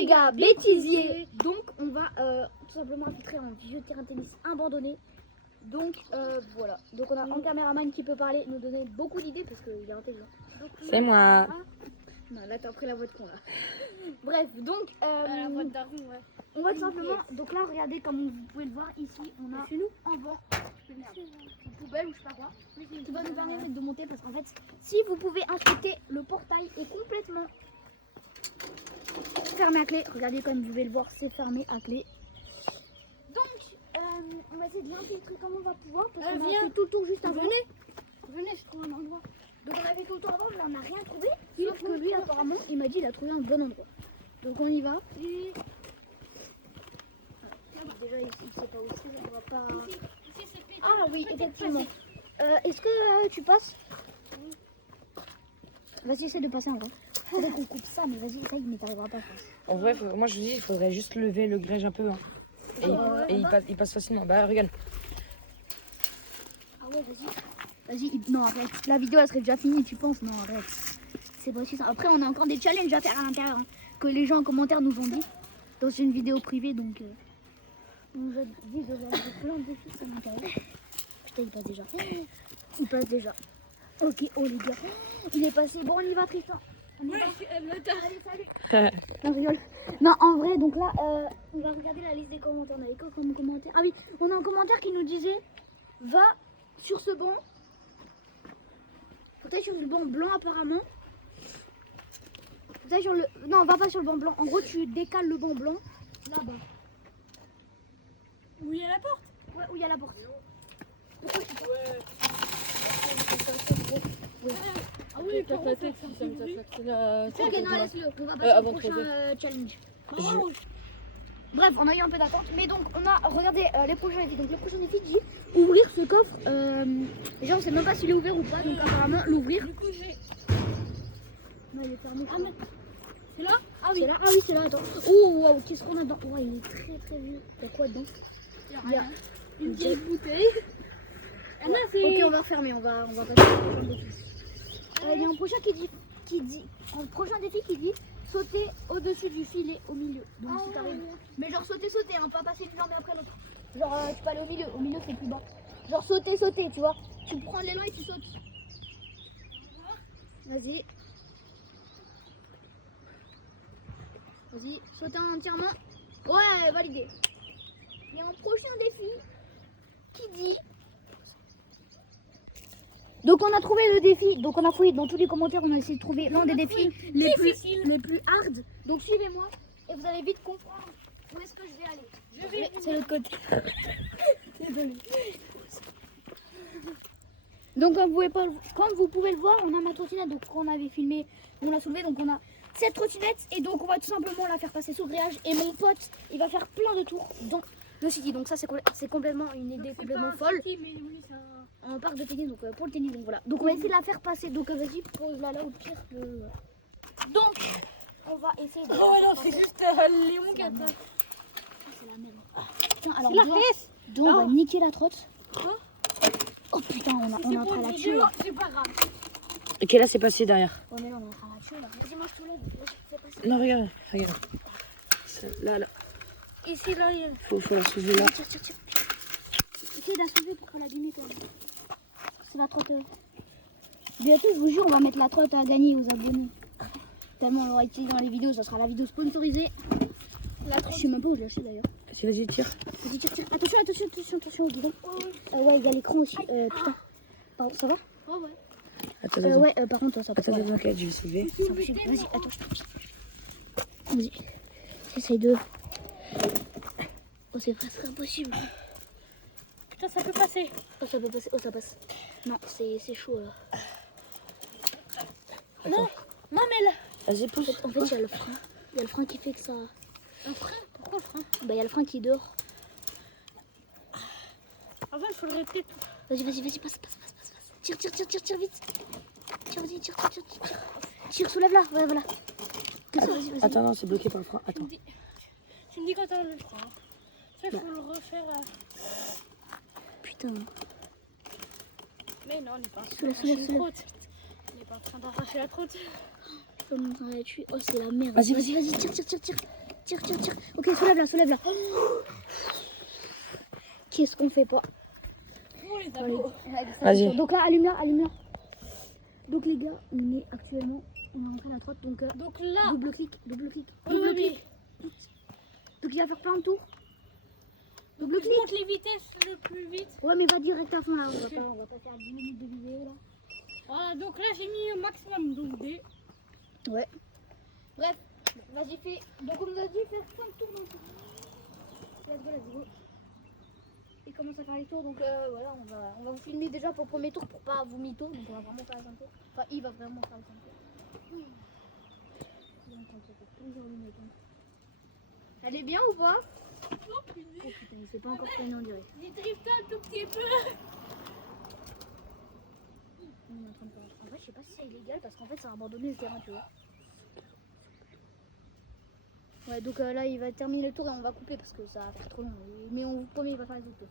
les gars, bêtisier. Donc on va tout simplement infiltrer un vieux terrain de tennis abandonné. Donc voilà. Donc on a un caméraman qui peut parler, nous donner beaucoup d'idées parce qu'il est intelligent. C'est moi. Non, là t'as pris la voix de con là. Bref, donc La voix de daron, ouais. on va tout simplement. Donc là regardez comme vous pouvez le voir ici, on a en banc une poubelle ou je sais pas quoi qui va nous permettre de monter parce qu'en fait si vous pouvez inspecter le portail est complètement fermé à clé. Regardez comme vous pouvez le voir, c'est fermé à clé. Donc on va essayer de l'infiltrer comme on va pouvoir parce qu'on a fait tout le tour juste avant. Venez, je trouve un endroit. Donc on a fait tout le tour avant mais on n'a rien trouvé. Sauf que lui apparemment il m'a dit il a trouvé un bon endroit. Donc on y va. Et... déjà ici c'est pas aussi, on va pas... Ici, c'est pété. Ah oui effectivement. Est-ce que tu passes? Vas-y essaie de passer en vrai. Faudrait qu'on coupe ça mais vas-y essaye mais t'arriveras pas je pense. En vrai, moi je dis, il faudrait juste lever le grège un peu. Hein. Et il passe facilement. Bah regarde. Ah ouais vas-y. Vas-y, non arrête. La vidéo elle serait déjà finie tu penses? Non arrête. C'est pas aussi ça. Après on a encore des challenges à faire à l'intérieur. Hein, que les gens en commentaire nous ont dit. Dans une vidéo privée donc... on nous a dit de réaliser plein de défis à l'intérieur. Putain il passe déjà. Il passe déjà. Ok, oh les gars. Il est passé. Bon on y va Tristan. On y va. Allez salut. Non, rigole. Non, en vrai, donc là, on va regarder la liste des commentaires. On avait quoi comme commentaire? Ah oui, on a un commentaire qui nous disait va sur ce banc. Faut aller sur le banc blanc apparemment. Faut aller sur le... Non, va pas sur le banc blanc. En gros, tu décales le banc blanc là-bas. Où il y a la porte? Ouais, où il y a la porte. Pourquoi tu Ah oui, T'as passé, ça me Ok, non, laisse-le. On va passer avant au prochain 3 challenge. Bref, on a eu un peu d'attente, mais donc on a regardé les prochains défis. Donc le prochain défi dit ouvrir ce coffre. Déjà on sait même pas s'il est ouvert ou pas, donc apparemment l'ouvrir. Du coup, j'ai. Non, il est fermé. Ah, mais. C'est là? Ah oui. C'est là. Ah oui, c'est là. Attends. Oh wow, qu'est-ce qu'on a dedans? Ouais, il est très très vieux. Il y a quoi dedans? Il y a une vieille bouteille. Ah non, c'est. Ok, on va refermer. On va passer au prochain défi. Il y a un prochain un prochain défi qui dit sauter au-dessus du filet au milieu. Donc si t'arrives. Mais genre sauter, hein, pas passer une jambe après l'autre. Genre tu peux aller au milieu c'est plus bas. Genre sauter, tu vois. Tu prends l'élan et tu sautes. Vas-y. Vas-y, sauter entièrement. Ouais, validé. Il y a un prochain défi qui dit. Donc on a trouvé le défi, donc on a fouillé dans tous les commentaires, on a essayé de trouver l'un des défis les plus hard. Donc suivez-moi et vous allez vite comprendre où est-ce que je vais aller. C'est l'autre côté. Désolé. Donc comme vous pouvez le voir, on a ma trottinette, donc on avait filmé, on l'a soulevée, donc on a cette trottinette et donc on va tout simplement la faire passer sous le grillage et mon pote il va faire plein de tours dans le city. Donc ça c'est complètement une idée complètement folle. Un parc de tennis, donc pour le tennis, donc voilà. Donc on va essayer de la faire passer, donc vas-y, pose-la là au pire. Donc, on va essayer de... Oh non, c'est juste Léon qui a pas. C'est la merde. Putain, alors C'est la on va niquer la trotte. Oh putain, on est en train de la tuer là. C'est pas grave. Ok, là c'est passé derrière. Oh mais là, on est en train de la tuer là. Vas-y, moi je te lève. Fais passer. Non, regarde. Là. Ici, là, il y a... Faut la soulever là. Tire. Essaye de la soulever pour pas l'abîmer quand même. C'est la trotte. Bientôt, je vous jure, on va mettre la trotte à gagner aux abonnés. Tellement on l'aura utilisé dans les vidéos, ça sera la vidéo sponsorisée. Je sais même pas où je l'ai acheté d'ailleurs. Vas-y, tire. Vas-y, tire. Attention au guidon. Ouais, il y a l'écran aussi. Putain. Pardon, ça va? Oh ouais. Attends. Ouais, par contre, ça passe pas. Attends, ok, je vais soulever. C'est impossible. Vas-y, attends, je te... Vas-y. J'essaye de... Oh, c'est presque impossible. Putain, ça peut passer. Oh, ça peut passer. Oh, ça passe. Non, c'est chaud là. Non, mais là. Vas-y, pousse. En fait, il y a le frein. Il y a le frein qui fait que ça... Un frein? Pourquoi le frein? Bah, il y a le frein qui est dehors. En fait, il faudrait peut-être. Vas-y, passe. Tire vite. Tire, soulève-la. Ouais, voilà. Vas-y. Attends, non, c'est bloqué par le frein. Attends. Tu me dis quand t'as le frein. Ça, il faut le refaire. Putain. Mais non, on n'est pas en train Soulève. d'arracher la trotte. On n'est pas en train d'arracher la trotte. Oh, c'est la merde. Vas-y. Tire. tire, tire, tire. Ok, soulève-la, soulève-la. Qu'est-ce qu'on fait pas? Oh les abos. Vas-y. Donc là, allume-la, allume-la. Donc les gars, on est actuellement, on est rentré à la trotte, donc Donc là. double clic, double clic, Oui, double oui, clic. Donc il va faire plein de tours. Double Je clic. monte les vitesses le plus vite. Ouais, mais va direct à fond là, on va pas faire 10 minutes de vidéo là. Voilà, donc là j'ai mis au maximum donc D. Ouais. Bref, vas-y, fais. Donc on nous a dit faire 5 tours dans le tour. Let's go, let's go. Il commence à faire les tours, donc voilà, on va vous filmer déjà pour le premier tour pour pas vous mytho, donc on va vraiment faire les 5 tours. Enfin, il va vraiment faire les 5 tours. Toujours le mec, hein. Elle est bien ou pas? Oh putain. Oh putain, il s'est pas encore freiné on dirait. J'ai drifté un tout petit peu. On est en train de faire. En vrai, je sais pas si c'est illégal parce qu'en fait, ça a abandonné le terrain, tu vois. Ouais, donc là, il va terminer le tour et on va couper parce que ça va faire trop long. Mais on vous promet, il va faire les autres tours.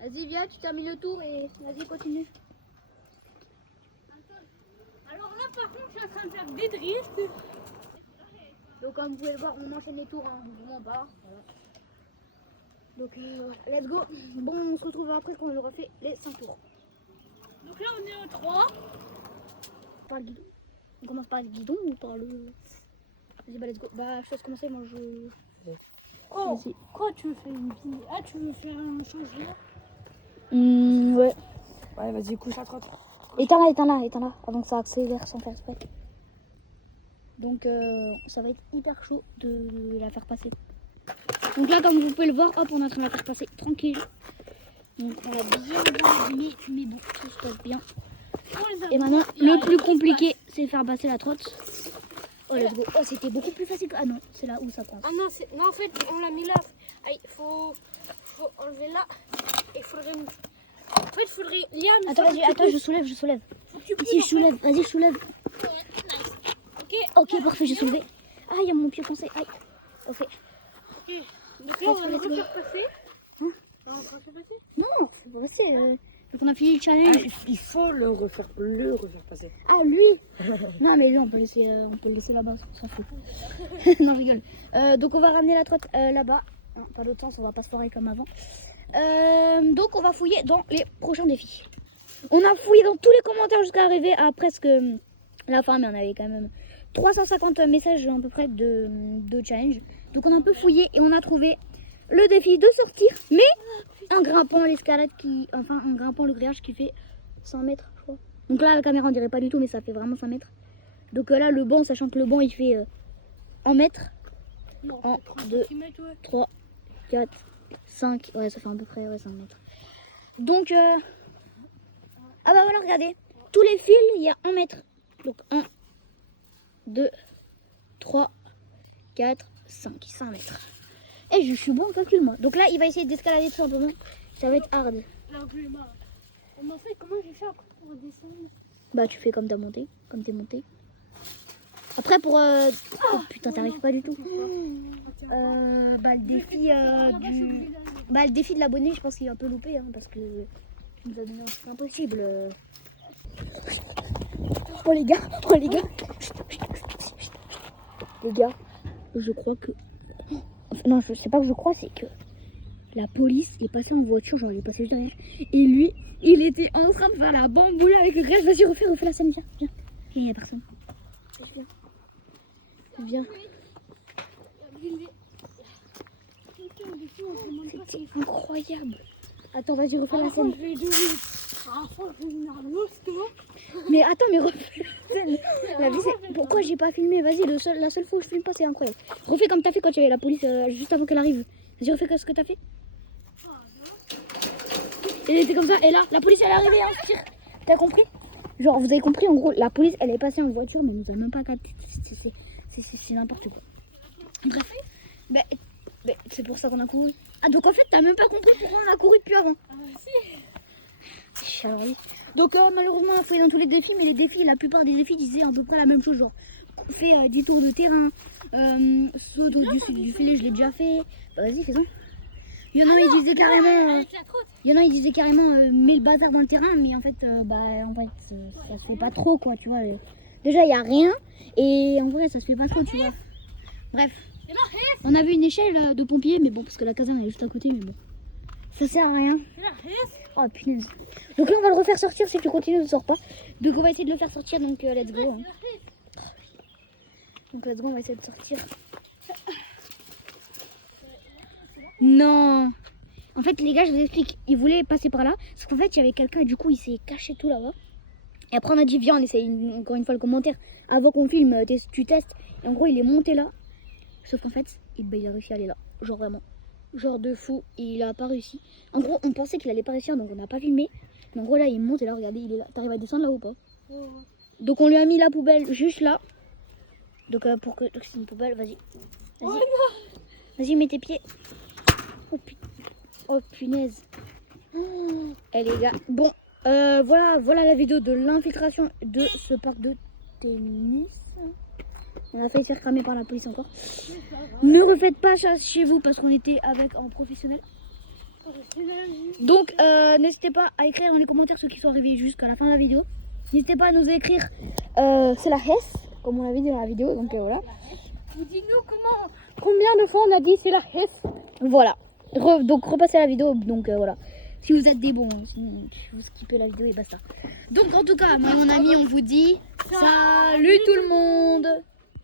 Vas-y, viens, tu termines le tour et vas-y, continue. Alors là par contre je suis en train de faire des drifts. Donc, comme vous pouvez le voir, on enchaîne les tours, hein, vraiment pas. Voilà. Donc, let's go. Bon, on se retrouve après quand on aura fait les 5 tours. Donc là on est au 3. Par le guidon. On commence par le guidon ou par le. Vas-y, bah, let's go. Bah, je te laisse commencer, moi je. Oh, Vas-y. quoi tu veux faire une petite... Ah tu veux faire un changement? Ouais. Ouais, vas-y, couche la trotte. Éteins-la, éteins-la, éteins-la, avant que ça accélère sans faire exprès. Donc ça va être hyper chaud de la faire passer. Donc là, comme vous pouvez le voir, hop, on est en train de la faire passer tranquille. Donc on a bien allumé, mais bon, tout se passe bien. Et maintenant, le plus compliqué, c'est faire passer la trotte. Oh, let's go. Oh, c'était beaucoup plus facile que... Ah non, c'est là où ça coince. Ah non, non en fait on l'a mis là. Il faut enlever là. Et il faudrait... En fait il faudrait... Liane, Attends, vas-y, attends, je soulève, je soulève. tu Si, je soulève, vas-y, je soulève. Ouais, nice. Ok. Ok, parfait, j'ai soulevé. Ah, il y a mon pied coincé. Aïe. Ok. Ok. Donc là on va le Let's go. refaire passer. Hein? On va le refaire passer. Non, faut pas passer. Donc on a fini le challenge. Il faut le refaire passer. Ah, lui. Non, mais lui, on peut le laisser là-bas, on s'en fout. Non, je rigole. Donc on va ramener la trotte là-bas. Non, pas d'autre sens, on va pas se foirer comme avant. Donc on va fouiller dans les prochains défis. On a fouillé dans tous les commentaires jusqu'à arriver à presque la fin, mais on avait quand même 350 messages à peu près de challenge. Donc on a un peu fouillé et on a trouvé le défi de sortir, mais en grimpant l'escalade en grimpant le grillage qui fait 100 mètres, je crois. Donc là, la caméra on dirait pas du tout, mais ça fait vraiment 100 mètres. Donc là, le banc, sachant que le banc il fait 1 mètre, Non, 1, 30 2, centimètres, ouais. 3, 4, 5, ouais, ça fait à peu près 5 mètres. Donc, ah bah voilà, regardez, tous les fils, il y a 1 mètre. Donc 1, 2, 3, 4, 5 mètres. Et je suis bon en calcul, moi. Donc là, il va essayer d'escalader tout simplement. Ça va être hard. Là, je vais marre. Mais en fait, comment j'ai fait après pour descendre? Bah, tu fais comme t'as monté, comme t'es monté. Après, pour. Oh putain, t'arrives pas du tout. Bah, le défi Bah, le défi de l'abonné, je pense qu'il est un peu loupé, hein, parce que tu nous as donné un truc impossible. Oh les gars, oh les gars. Les gars, je crois que. Enfin, non, je sais pas que je crois, c'est que la police est passée en voiture, genre il est passé juste derrière. Et lui, il était en train de faire la bamboula avec le grève. Vas-y, refais la scène, viens, viens. Il y a personne. Viens. Viens. C'était incroyable. Attends, vas-y, refais la scène. Mais attends, mais refais la scène. La vie, pourquoi j'ai pas filmé? Vas-y, la seule fois où je filme pas, c'est incroyable. Refais comme t'as fait quand il y avait la police juste avant qu'elle arrive. Vas-y, refais ce que t'as fait. Il était comme ça, et là, la police elle est arrivée, hein, tire. T'as compris? Genre, vous avez compris, en gros, la police elle est passée en voiture, mais elle nous a même pas capté. C'est n'importe quoi. Bref, bah, c'est pour ça qu'on a couru. Ah, donc en fait, t'as même pas compris pourquoi on a couru depuis avant. Si. Alors, oui. Donc, malheureusement, on a fouillé dans tous les défis, mais les défis, la plupart des défis disaient à peu près la même chose. Genre, fais 10 tours de terrain, saut du filet, je l'ai déjà fait. Bah, vas-y, fais-en. Il y en a, ils disaient carrément. Il y en a, ils disaient carrément mets le bazar dans le terrain, mais en fait, ça se fait pas trop, quoi, tu vois. Déjà, il n'y a rien. Et en vrai, ça se fait pas trop, tu vois. Bref. On avait une échelle de pompier, mais bon, parce que la caserne est juste à côté, mais bon. Ça sert à rien. Oh punaise. Donc là, on va le refaire sortir. Si tu continues, ne sort pas. Donc on va essayer de le faire sortir. Donc let's go. Hein. Donc let's go, on va essayer de sortir. Non. En fait, les gars, je vous explique. Ils voulaient passer par là. Parce qu'en fait, il y avait quelqu'un et du coup, il s'est caché tout là-bas. Et après, on a dit, viens, on essaye encore une fois le commentaire. Avant qu'on filme, tu testes. Et en gros, il est monté là. Sauf qu'en fait, il a réussi à aller là. Genre vraiment. Genre de fou. Et il a pas réussi. En gros, on pensait qu'il allait pas réussir. Donc on n'a pas filmé. Mais en gros, là, il monte. Et là, regardez, il est là. T'arrives à descendre là ou pas? Donc on lui a mis la poubelle juste là. Donc pour que... Donc c'est une poubelle, vas-y. Vas-y. Vas-y, mets tes pieds. Oh, oh punaise. Eh les gars. Bon, voilà la vidéo de l'infiltration de ce parc de tennis. On a failli se faire cramer par la police encore. Ne refaites pas ça chez vous parce qu'on était avec un professionnel. Donc n'hésitez pas à écrire dans les commentaires ceux qui sont arrivés jusqu'à la fin de la vidéo. N'hésitez pas à nous écrire c'est la Hesse, comme on l'avait dit dans la vidéo. Donc voilà. Dis-nous combien de fois on a dit c'est la Hesse. Voilà. Donc repassez la vidéo. Donc voilà. Si vous êtes des bons, si vous skippez la vidéo et basta. Donc en tout cas, moi mon ami, on vous dit salut tout le monde.